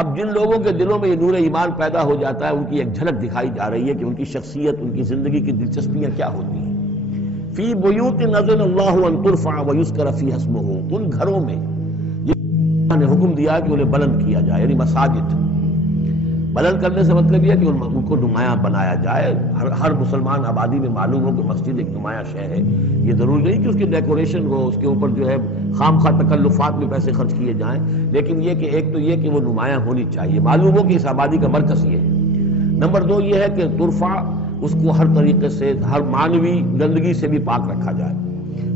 اب جن لوگوں کے دلوں میں یہ نور ایمان پیدا ہو جاتا ہے ان کی ایک جھلک دکھائی جا رہی ہے کہ ان کی شخصیت، ان کی زندگی کی دلچسپیاں کیا ہوتی ہیں۔ فی بیوت اذن اللہ ان ترفع ویذکر فیہا اسمہ، ان گھروں میں اللہ نے حکم دیا کہ انہیں بلند کیا جائے، یعنی مساجد بلند کرنے سے مطلب یہ ہے کہ ان کو نمایاں بنایا جائے۔ ہر مسلمان آبادی میں معلوم ہو کہ مسجد ایک نمایاں شے ہے، یہ ضروری نہیں کہ اس کی ڈیکوریشن ہو، اس کے اوپر جو ہے خام خواہ تکلفات میں پیسے خرچ کیے جائیں، لیکن یہ کہ ایک تو یہ کہ وہ نمایاں ہونی چاہیے، معلوم ہو کہ اس آبادی کا مرکز یہ ہے۔ نمبر دو یہ ہے کہ ترفع، اس کو ہر طریقے سے ہر معنوی گندگی سے بھی پاک رکھا جائے۔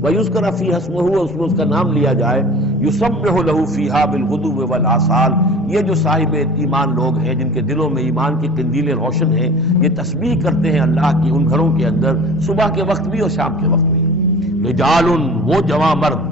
وَيُذْكَرَ فِيهَا اسْمُهُ، اس میں اس کا نام لیا جائے۔ يُسَبِّحُ لَهُ فِيهَا بِالْغُدُوِّ وَالْآصَالِ، یہ جو صاحب ایمان لوگ ہیں جن کے دلوں میں ایمان کی قندیلیں روشن ہیں، یہ تسبیح کرتے ہیں اللہ کی ان گھروں کے اندر، صبح کے وقت بھی اور شام کے وقت بھی۔ رجال، وہ جواں مرد،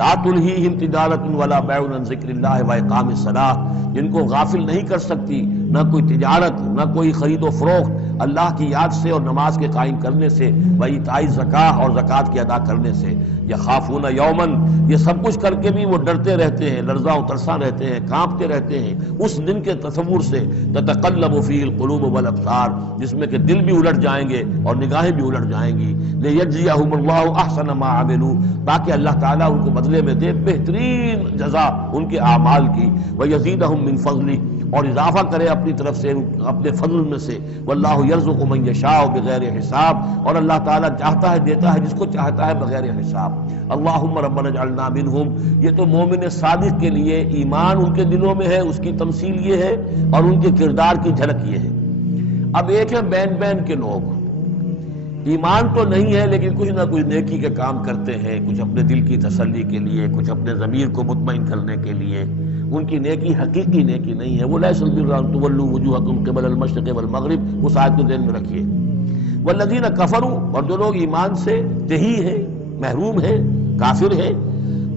لا تلہیہم تجارت ولا بیع عن ذکر اللہ واقام الصلاۃ، جن کو غافل نہیں کر سکتی نہ کوئی تجارت نہ کوئی خرید و فروخت اللہ کی یاد سے اور نماز کے قائم کرنے سے، وایتاء الزکاۃ اور زکوٰۃ کے ادا کرنے سے۔ یخافون یوما، یہ سب کچھ کر کے بھی وہ ڈرتے رہتے ہیں، لرزاں و ترساں رہتے ہیں، کانپتے رہتے ہیں اس دن کے تصور سے، تتقلب فیہ القلوب والابصار، جس میں کہ دل بھی الٹ جائیں گے اور نگاہیں بھی الٹ جائیں گی۔ لیجزیہم اللہ احسن ما عملوا، تاکہ اللہ تعالیٰ ان کو بدلے میں دے بہترین جزا ان کے اعمال کی، ویزیدہم من فضلہ، اور اضافہ کرے اپنی طرف سے اپنے فضل میں سے۔ واللہ یرزق من یشاء بغیر حساب، اور اللہ تعالیٰ چاہتا ہے دیتا ہے جس کو چاہتا ہے بغیر حساب۔ اللہم ربنا اجعلنا منہم، یہ تو مومن صادق کے لیے ایمان ان کے دلوں میں ہے، اس کی تمثیل یہ ہے، اور ان کے کردار کی جھلک یہ ہے۔ اب ایک ہے بین بین کے لوگ، ایمان تو نہیں ہے لیکن کچھ نہ کچھ نیکی کے کام کرتے ہیں، کچھ اپنے دل کی تسلی کے لیے، کچھ اپنے ضمیر کو مطمئن کرنے کے لیے، ان کی نیکی حقیقی نیکی نہیں ہے۔ وَلَيْسَ الْبِرُّ أَن تُوَلُّوا وُجُوهَكُمْ قِبَلَ الْمَشْرِقِ وَالْمَغْرِبِ، اس آیت کو ذہن میں رکھیے۔ وَالَّذِينَ كَفَرُوا، اور جو لوگ ایمان سے تہی ہیں، محروم ہیں، کافر ہیں،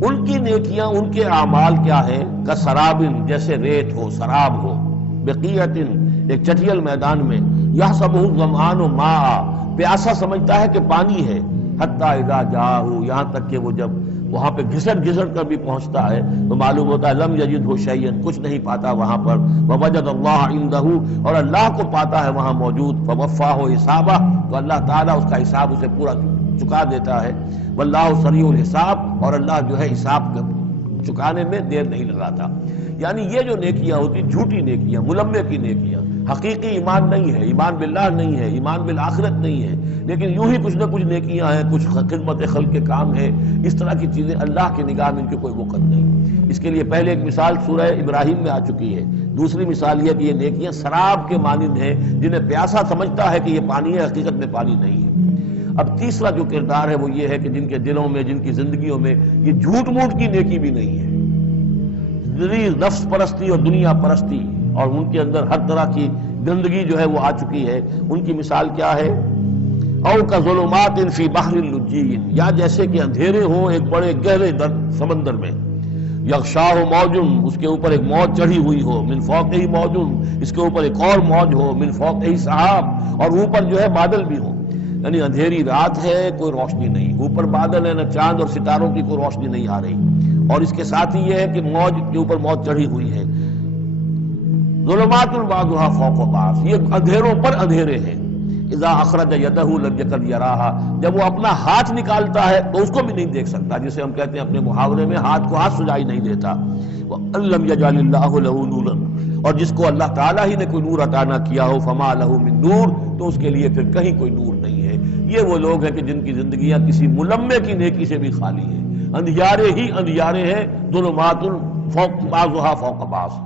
ان کی نیکیاں، ان کے اعمال کیا ہیں؟ کَسَرَابٍ، جیسے ریت ہو، سراب ہو، بقیعۃ، ایک چٹیل میدان میں، یحسبہ الظمآن ماء، پیاسا سمجھتا ہے کہ پانی ہے، حتی اذا جاءہ، یہاں تک کہ وہ جب وہاں پہ گھسٹ کر بھی پہنچتا ہے تو معلوم ہوتا ہے لم یجدہ شیئا، کچھ نہیں پاتا وہاں پر، ووجد اللہ عندہ، اور اللہ کو پاتا ہے وہاں موجود، فوفاہ حسابہ، تو اللہ تعالیٰ اس کا حساب اسے پورا چکا دیتا ہے۔ واللہ سریع الحساب، اور اللہ جو ہے حساب چکانے میں دیر نہیں لگاتا۔ یعنی یہ جو نیکیاں ہوتی، جھوٹی نیکیاں، ملمے کی نیکیاں، حقیقی ایمان نہیں ہے، ایمان باللہ نہیں ہے، ایمان بالآخرت نہیں ہے، لیکن یوں ہی کچھ نہ کچھ نیکیاں ہیں، کچھ خدمت خلق کے کام ہیں، اس طرح کی چیزیں اللہ کی نگاہ میں ان کی کوئی وقت نہیں۔ اس کے لیے پہلے ایک مثال سورہ ابراہیم میں آ چکی ہے، دوسری مثال یہ کہ یہ نیکیاں سراب کے مانند ہیں، جنہیں پیاسا سمجھتا ہے کہ یہ پانی ہے، حقیقت میں پانی نہیں ہے۔ اب تیسرا جو کردار ہے وہ یہ ہے کہ جن کے دلوں میں، جن کی زندگیوں میں یہ جھوٹ موٹ کی نیکی بھی نہیں ہے، نفس پرستی اور دنیا پرستی، اور ان کے اندر ہر طرح کی گندگی جو ہے وہ آ چکی ہے۔ ان کی مثال کیا ہے؟ او کظلمات فی بحر لجی، یا جیسے کہ اندھیرے ہوں ایک بڑے گہرے سمندر میں، یغشاہ موج، اس کے اوپر ایک موج چڑھی ہوئی ہو، من فوقہ موج، اس کے اوپر ایک اور موج ہو، من فوقہ سحاب، اور اوپر جو ہے بادل بھی ہو۔ یعنی اندھیری رات ہے، کوئی روشنی نہیں، اوپر بادل ہے، نہ چاند اور ستاروں کی کوئی روشنی نہیں آ رہی، اور اس کے ساتھ ہی یہ ہے کہ موج کے اوپر موج چڑھی ہوئی ہے۔ ظلمات بعضها فوق بعض، یہ اندھیروں پر اندھیرے ہیں۔ اذا اخرج یدہ لم یکد یراہا، جب وہ اپنا ہاتھ نکالتا ہے تو اس کو بھی نہیں دیکھ سکتا، جسے ہم کہتے ہیں اپنے محاورے میں ہاتھ کو ہاتھ سجائی نہیں دیتا۔ وَأَن لَّمْ يَجْعَلِ اللَّهُ لَهُ نُورًا، اور جس کو اللہ تعالیٰ ہی نے کوئی نور عطا نہ کیا ہو، فما لہ من نور، تو اس کے لیے پھر کہیں کوئی نور نہیں ہے۔ یہ وہ لوگ ہیں کہ جن کی زندگیاں کسی ملمے کی نیکی سے بھی خالی ہیں، اندھیارے ہی اندھیارے ہیں، ظلمات فوق بعضها فوق بعض۔